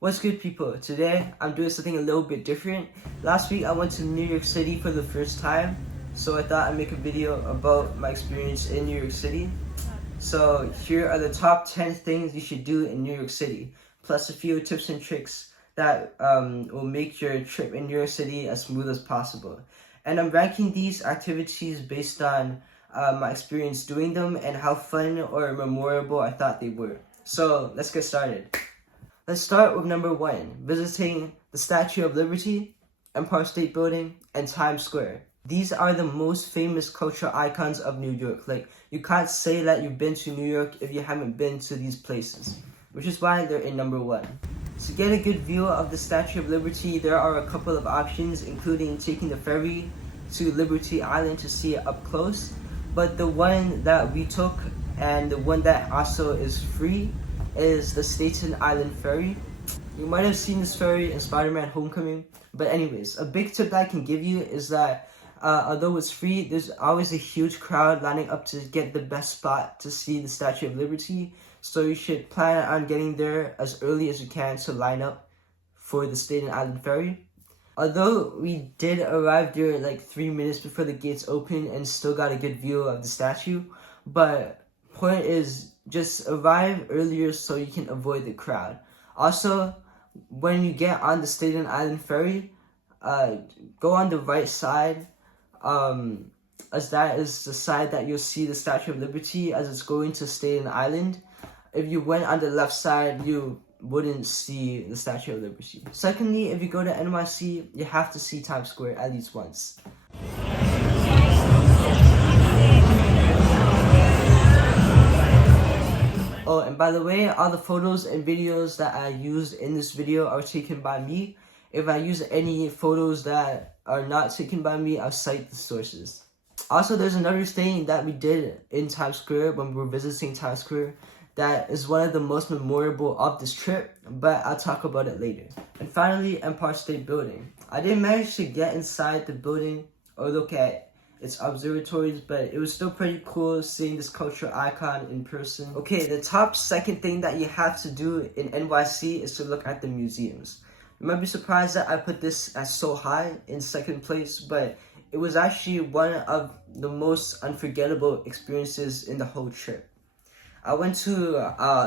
What's good, people? Today I'm doing something a little bit different. Last week I went to New York City for the first time, so I thought I'd make a video about my experience in New York City. So here are the top 10 things you should do in New York City, plus a few tips and tricks that will make your trip in New York City as smooth as possible. And I'm ranking these activities based on my experience doing them and how fun or memorable I thought they were. So let's get started. Let's start with number 1, visiting the Statue of Liberty, Empire State Building, and Times Square. These are the most famous cultural icons of New York. Like, you can't say that you've been to New York if you haven't been to these places, which is why they're in number 1. To get a good view of the Statue of Liberty, there are a couple of options, including taking the ferry to Liberty Island to see it up close. But the one that we took, and the one that also is free, is the Staten Island Ferry. You might have seen this ferry in Spider-Man Homecoming, but anyways, a big tip that I can give you is that although it's free, there's always a huge crowd lining up to get the best spot to see the Statue of Liberty, so you should plan on getting there as early as you can to line up for the Staten Island Ferry. Although we did arrive there like 3 minutes before the gates open and still got a good view of the statue, but point is, just arrive earlier so you can avoid the crowd. Also, when you get on the Staten Island Ferry, go on the right side, as that is the side that you'll see the Statue of Liberty as it's going to Staten Island. If you went on the left side, you wouldn't see the Statue of Liberty. Secondly, if you go to NYC, you have to see Times Square at least once. Oh, and by the way, all the photos and videos that I used in this video are taken by me. If I use any photos that are not taken by me, I'll cite the sources. Also, there's another thing that we did in Times Square when we were visiting Times Square that is one of the most memorable of this trip, but I'll talk about it later. And finally, Empire State Building. I didn't manage to get inside the building or look at its observatories, but it was still pretty cool seeing this cultural icon in person. Okay, the top second thing that you have to do in NYC is to look at the museums. You might be surprised that I put this as so high in second place, but it was actually one of the most unforgettable experiences in the whole trip. I went to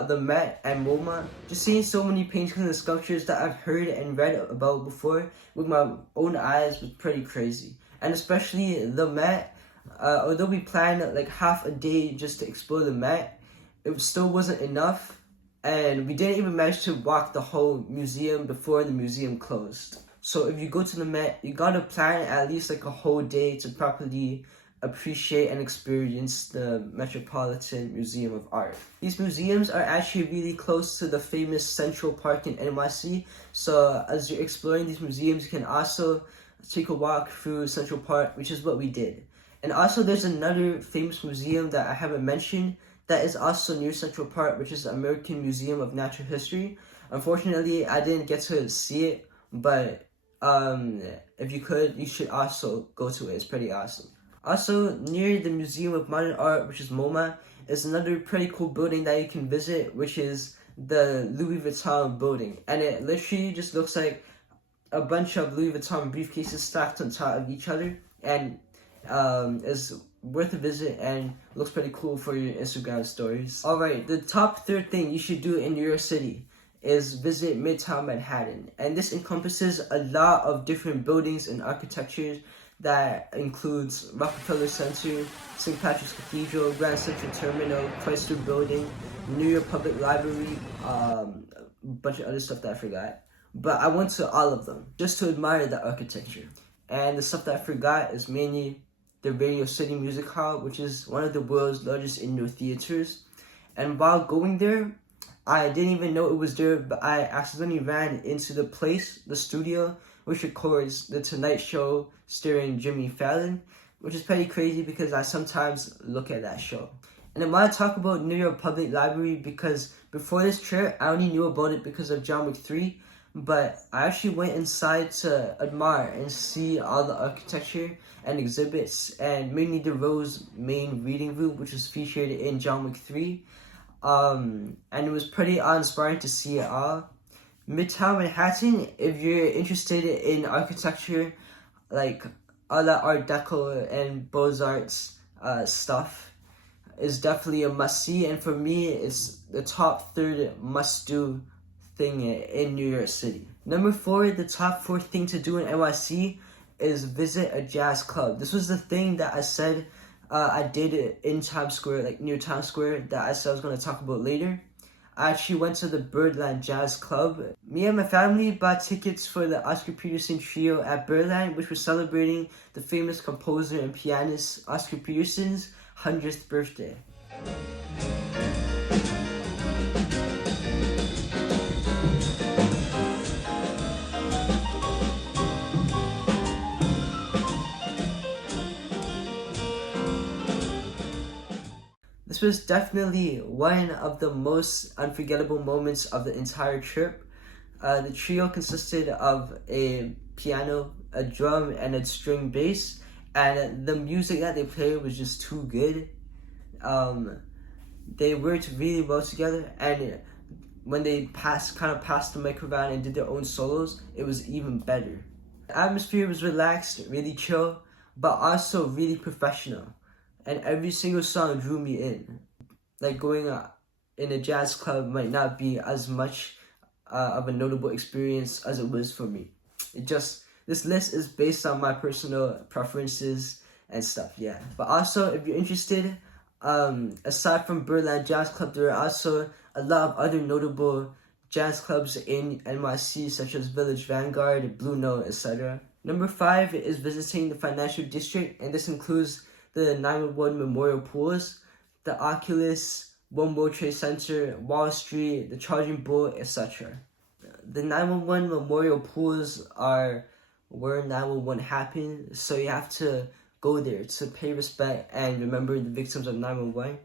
the Met and MoMA. Just seeing so many paintings and sculptures that I've heard and read about before with my own eyes was pretty crazy. And especially the Met, although we planned like half a day just to explore the Met, it still wasn't enough. And we didn't even manage to walk the whole museum before the museum closed. So if you go to the Met, you gotta plan at least like a whole day to properly appreciate and experience the Metropolitan Museum of Art. These museums are actually really close to the famous Central Park in NYC. So as you're exploring these museums, you can also take a walk through Central Park, which is what we did. And also there's another famous museum that I haven't mentioned that is also near Central Park, which is the American Museum of Natural History. Unfortunately, I didn't get to see it, but if you could, you should also go to it. It's pretty awesome. Also, near the Museum of Modern Art, which is MoMA, is another pretty cool building that you can visit, which is the Louis Vuitton building. And it literally just looks like a bunch of Louis Vuitton briefcases stacked on top of each other, and is worth a visit and looks pretty cool for your Instagram stories. Alright, the top third thing you should do in New York City is visit Midtown Manhattan. And this encompasses a lot of different buildings and architectures that includes Rockefeller Center, St. Patrick's Cathedral, Grand Central Terminal, Chrysler Building, New York Public Library, a bunch of other stuff that I forgot. But I went to all of them just to admire the architecture. And the stuff that I forgot is mainly the Radio City Music Hall, which is one of the world's largest indoor theaters. And while going there, I didn't even know it was there, but I accidentally ran into the place, the studio, which records The Tonight Show starring Jimmy Fallon, which is pretty crazy because I sometimes look at that show. And I want to talk about New York Public Library because before this trip, I only knew about it because of John Wick 3. But I actually went inside to admire and see all the architecture and exhibits, and mainly the Rose main reading room, which was featured in John Wick 3. And it was pretty awe-inspiring to see it all. Midtown Manhattan, if you're interested in architecture, like all that Art Deco and Beaux-Arts stuff, is definitely a must-see. And for me, it's the top third must-do thing in New York City. Number 4, the top 4 thing to do in NYC is visit a jazz club. This was the thing that I said I did in Times Square, like near Times Square, that I said I was going to talk about later. I actually went to the Birdland Jazz Club. Me and my family bought tickets for the Oscar Peterson trio at Birdland, which was celebrating the famous composer and pianist Oscar Peterson's 100th birthday. This was definitely one of the most unforgettable moments of the entire trip. The trio consisted of a piano, a drum, and a string bass, and the music that they played was just too good. They worked really well together, and when they passed the mic around and did their own solos, it was even better. The atmosphere was relaxed, really chill, but also really professional. And every single song drew me in. Like going in a jazz club might not be as much of a notable experience as it was for me. This list is based on my personal preferences and stuff, yeah. But also, if you're interested, aside from Birdland Jazz Club, there are also a lot of other notable jazz clubs in NYC, such as Village Vanguard, Blue Note, etc. Number 5 is visiting the financial district, and this includes the 911 Memorial Pools, the Oculus, One World Trade Center, Wall Street, the Charging Bull, etc. The 911 Memorial Pools are where 911 happened, so you have to go there to pay respect and remember the victims of 911.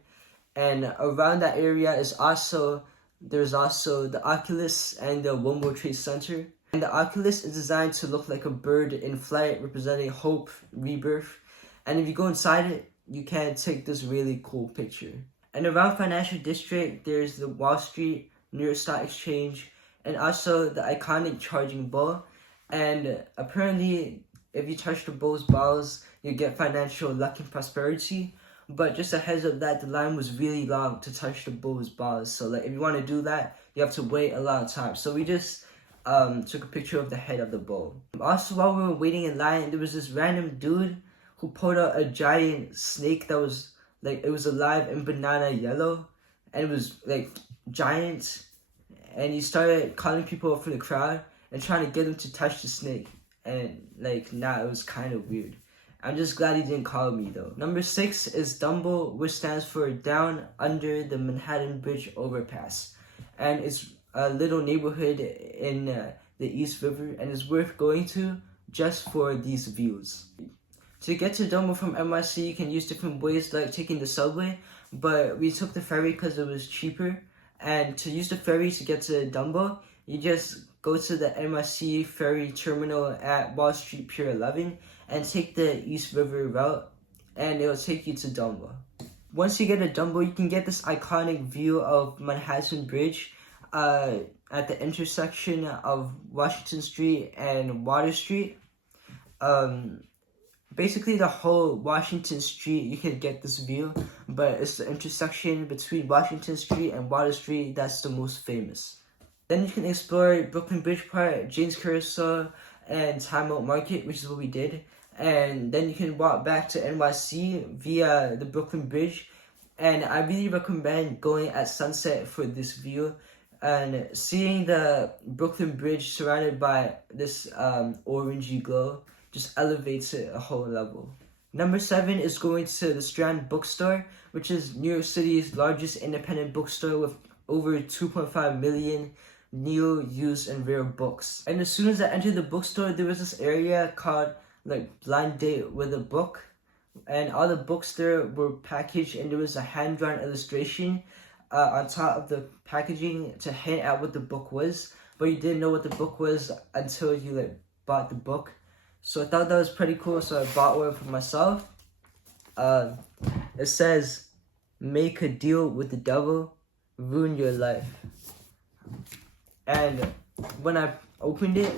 And around that area there's also the Oculus and the One World Trade Center. And the Oculus is designed to look like a bird in flight, representing hope, rebirth. And if you go inside it, you can take this really cool picture. And around Financial District, there's the Wall Street, New York Stock Exchange, and also the iconic Charging Bull. And apparently, if you touch the bull's balls, you get financial luck and prosperity. But just a heads up that the line was really long to touch the bull's balls. So like, if you want to do that, you have to wait a lot of time. So we just took a picture of the head of the bull. Also, while we were waiting in line, there was this random dude who pulled out a giant snake that was like, it was alive in banana yellow, and it was like giant, and he started calling people up from the crowd and trying to get them to touch the snake, and like, it was kind of weird. I'm just glad he didn't call me though. Number 6 is Dumbo, which stands for Down Under the Manhattan Bridge Overpass, and it's a little neighborhood in the East River, and it's worth going to just for these views. To get to Dumbo from NYC, you can use different ways, like taking the subway, but we took the ferry because it was cheaper. And to use the ferry to get to Dumbo, you just go to the NYC ferry terminal at Wall Street Pier 11 and take the East River route, and it'll take you to Dumbo. Once you get to Dumbo, you can get this iconic view of Manhattan Bridge at the intersection of Washington Street and Water Street. Basically the whole Washington Street, you can get this view, but it's the intersection between Washington Street and Water Street that's the most famous. Then you can explore Brooklyn Bridge Park, James Carousel, and Time Out Market, which is what we did. And then you can walk back to NYC via the Brooklyn Bridge. And I really recommend going at sunset for this view. And seeing the Brooklyn Bridge surrounded by this orangey glow just elevates it a whole level. Number 7 is going to the Strand Bookstore, which is New York City's largest independent bookstore with over 2.5 million new, used, and rare books. And as soon as I entered the bookstore, there was this area called like Blind Date with a Book, and all the books there were packaged, and there was a hand-drawn illustration on top of the packaging to hint at what the book was, but you didn't know what the book was until you bought the book. So I thought that was pretty cool, so I bought one for myself. It says, "Make a deal with the devil, ruin your life." And when I opened it,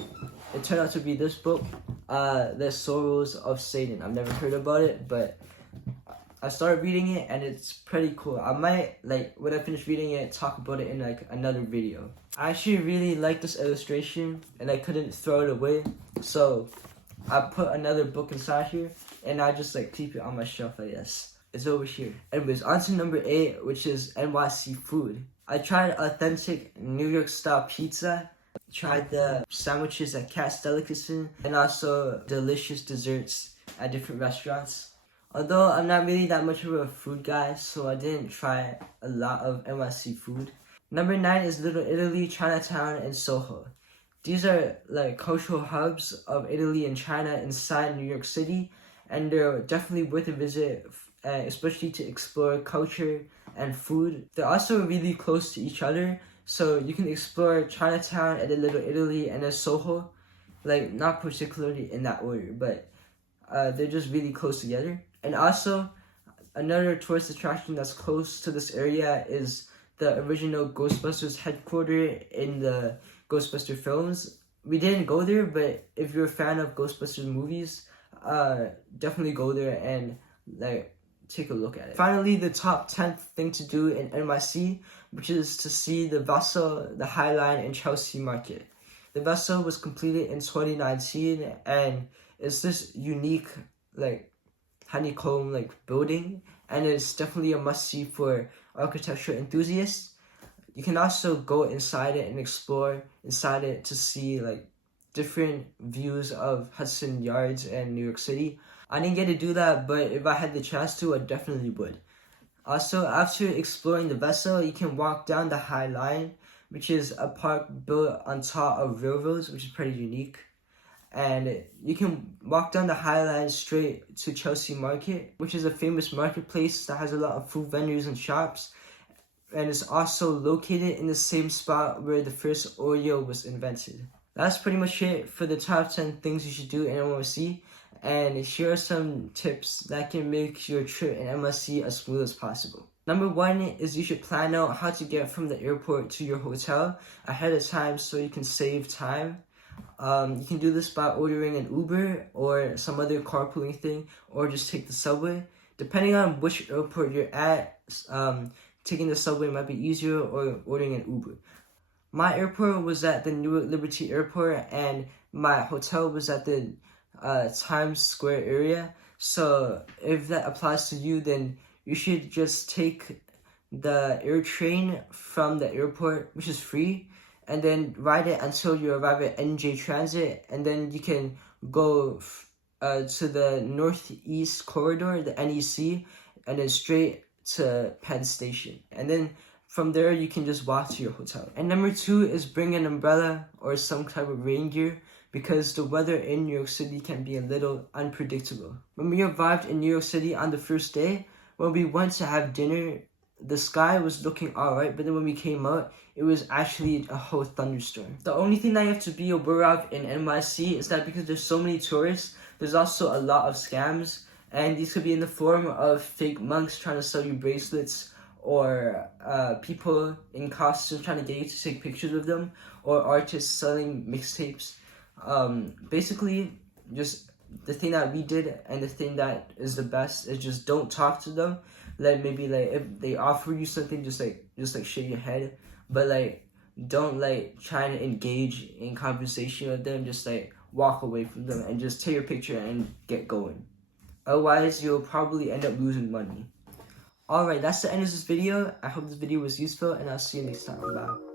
it turned out to be this book, The Sorrows of Satan. I've never heard about it, but I started reading it and it's pretty cool. I might, like, when I finish reading it, talk about it in like another video. I actually really like this illustration and I couldn't throw it away, so I put another book inside here and I just like keep it on my shelf, I guess. It's over here. Anyways, on to number 8, which is NYC food. I tried authentic New York style pizza, tried the sandwiches at Cat's Delicacy, and also delicious desserts at different restaurants. Although I'm not really that much of a food guy, so I didn't try a lot of NYC food. Number 9 is Little Italy, Chinatown, and Soho. These are like cultural hubs of Italy and China inside New York City, and they're definitely worth a visit, especially to explore culture and food. They're also really close to each other, so you can explore Chinatown and then Little Italy and then Soho, like not particularly in that order, but they're just really close together. And also, another tourist attraction that's close to this area is the original Ghostbusters headquarters in the Ghostbuster films. We didn't go there, but if you're a fan of Ghostbusters movies, definitely go there and like take a look at it. Finally, the top 10th thing to do in NYC, which is to see the Vessel, the High Line, and Chelsea Market. The Vessel was completed in 2019, and it's this unique like honeycomb like building, and it's definitely a must-see for architecture enthusiasts. You can also go inside it and explore inside it to see like different views of Hudson Yards and New York City. I didn't get to do that, but if I had the chance to, I definitely would. Also, after exploring the Vessel, you can walk down the High Line, which is a park built on top of railroads, which is pretty unique. And you can walk down the High Line straight to Chelsea Market, which is a famous marketplace that has a lot of food vendors and shops. And it's also located in the same spot where the first Oreo was invented. That's pretty much it for the top 10 things you should do in NYC. And here are some tips that can make your trip in NYC as smooth as possible. Number 1 is you should plan out how to get from the airport to your hotel ahead of time so you can save time. You can do this by ordering an Uber or some other carpooling thing, or just take the subway. Depending on which airport you're at, taking the subway might be easier, or ordering an Uber. My airport was at the Newark Liberty Airport, and my hotel was at the Times Square area. So if that applies to you, then you should just take the air train from the airport, which is free, and then ride it until you arrive at NJ Transit, and then you can go to the Northeast Corridor, the NEC, and then straight to Penn Station. And then from there, you can just walk to your hotel. And number 2 is bring an umbrella or some type of rain gear, because the weather in New York City can be a little unpredictable. When we arrived in New York City on the first day, when we went to have dinner, the sky was looking alright, but then when we came out, it was actually a whole thunderstorm. The only thing that you have to be aware of in NYC is that because there's so many tourists, there's also a lot of scams, and these could be in the form of fake monks trying to sell you bracelets, or people in costumes trying to get you to take pictures of them, or artists selling mixtapes. Basically, just the thing that we did and the thing that is the best is just don't talk to them. Like maybe like if they offer you something, just shake your head, but like don't like try to engage in conversation with them. Just like walk away from them and just take your picture and get going. Otherwise, you'll probably end up losing money. Alright, that's the end of this video. I hope this video was useful, and I'll see you next time. Bye.